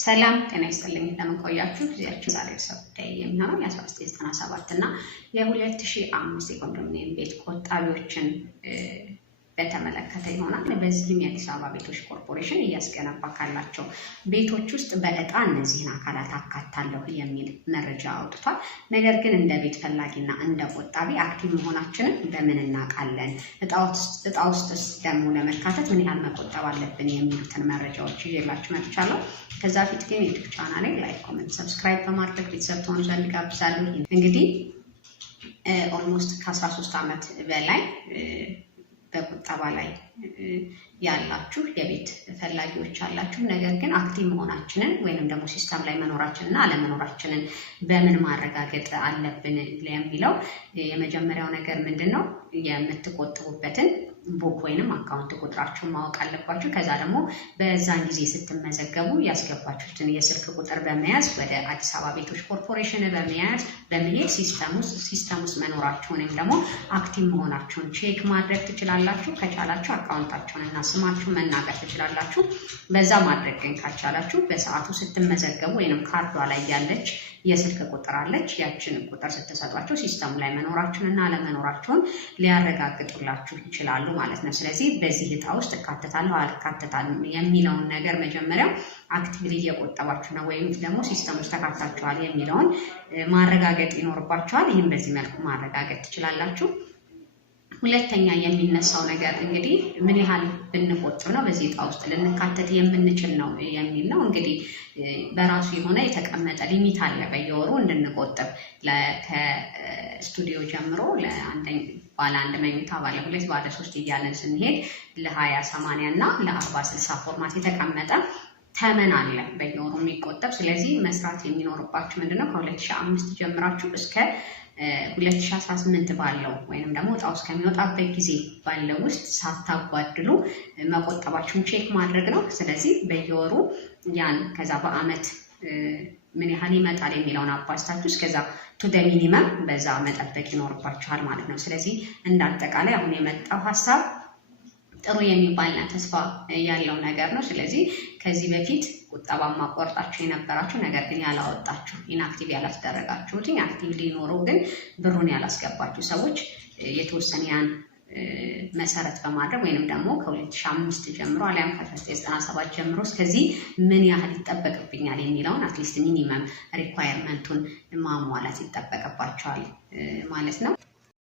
ሰላም ጤና ይስጥልኝ እንደምን ቆያችሁ ጊዜያችሁ ዛሬ ሰብታይ የሚሆነው የ1997 እና የ2005 የኮንዶሚኒየም ቤት ቆጣቢዎችን በተመለከተ ይሆናል። በዚህም የአዲስ አበባ ቤቶች ኮርፖሬሽን እያስገነባ ካላቸው ቤቶች ውስጥ በእጣ እነዚህን አካላት አካታለሁ የሚል መረጃ አውጥቷል። ነገር ግን እንደ ቤት ፈላጊና እንደ ቆጣቢ አክቲቭ መሆናችንን በምን እናውቃለን? እጣ ውስጥስ ደግሞ ለመካተት ምን ያህል መቆጠብ አለብን የሚሉትን መረጃዎች ይዤላችሁ መጥቻለሁ። ከዛ ፊት ግን ዩቲዩብ ቻናሌን ላይክ፣ ኮሜንት፣ ሰብስክራይብ በማድረግ ቤተሰብ ትሆኑ ዘንድ ጋብዛለሁ። እንግዲህ ኦልሞስት ከ13 ዓመት በላይ በቁጠባ ላይ ያላችሁ የቤት ፈላጊዎች አላችሁ። ነገር ግን አክቲቭ መሆናችንን ወይንም ደግሞ ሲስተም ላይ መኖራችንና አለመኖራችንን በምን ማረጋገጥ አለብን የሚለው የመጀመሪያው ነገር ምንድነው? የምትቆጥቡበትን ቡክ ወይንም አካውንት ቁጥራችሁን ማወቅ አለባችሁ። ከዛ ደግሞ በዛን ጊዜ ስትመዘገቡ ያስገባችሁትን የስልክ ቁጥር በመያዝ ወደ አዲስ አበባ ቤቶች ኮርፖሬሽን በመሄድ ሲስተም ውስጥ መኖራችሁን ወይም ደግሞ አክቲቭ መሆናችሁን ቼክ ማድረግ ትችላላችሁ። ከቻላችሁ አካውንታችሁን እና ስማችሁን መናገር ትችላላችሁ። በዛ ማድረግ ግን ካልቻላችሁ በሰዓቱ ስትመዘገቡ ወይንም ካርዷ ላይ ያለች የስልክ ቁጥር አለች። ያችን ቁጥር ስትሰጧቸው ሲስተሙ ላይ መኖራችሁን እና አለመኖራችሁን ሊያረጋግጡላችሁ ይችላሉ ማለት ነው። ስለዚህ በዚህ እጣ ውስጥ እካተታለሁ አልካተታለሁ የሚለውን ነገር መጀመሪያ አክቲቭሊ እየቆጠባችሁ ነው ወይም ደግሞ ሲስተም ውስጥ ተካታችኋል የሚለውን ማረጋገጥ ይኖርባችኋል። ይህን በዚህ መልኩ ማረጋገጥ ትችላላችሁ። ሁለተኛ የሚነሳው ነገር እንግዲህ ምን ያህል ብንቆጥብ ነው በዚህ እጣ ውስጥ ልንካተት የምንችል ነው የሚል ነው። እንግዲህ በራሱ የሆነ የተቀመጠ ሊሚት አለ በየወሩ እንድንቆጥብ ከስቱዲዮ ጀምሮ ባለ 1 መኝታ፣ ባለ 2፣ ባለ 3 እያለን ስንሄድ ለ20፣ 80 እና ለ40፣ 60 ፎርማት የተቀመጠ ተመን አለ በየወሩ የሚቆጠብ። ስለዚህ መስራት የሚኖርባችሁ ምንድነው ከ2005 ጀምራችሁ እስከ 2018 ባለው ወይንም ደግሞ እጣው እስከሚወጣበት ጊዜ ባለው ውስጥ ሳታጓድሉ መቆጠባችሁን ቼክ ማድረግ ነው። ስለዚህ በየወሩ ያን ከዛ በአመት ምን ያህል ይመጣል የሚለውን አባስታችሁ እስከዛ ቱ ዘ ሚኒመም በዛ መጠበቅ ይኖርባችኋል ማለት ነው። ስለዚህ እንዳጠቃላይ አሁን የመጣው ሀሳብ ጥሩ የሚባልና ተስፋ ያለው ነገር ነው። ስለዚህ ከዚህ በፊት ቁጠባ ማቆርጣችሁ የነበራችሁ ነገር ግን ያላወጣችሁ ኢንአክቲቭ ያላስደረጋችሁት አክቲቭ ሊኖሩ ግን ብሩን ያላስገባችሁ ሰዎች የተወሰነ ያን መሰረት በማድረግ ወይንም ደግሞ ከ2005 ጀምሮ አሊያም ከ1997 ጀምሮ እስከዚህ ምን ያህል ይጠበቅብኛል የሚለውን አትሊስት ሚኒመም ሪኳየርመንቱን ማሟላት ይጠበቅባቸዋል ማለት ነው።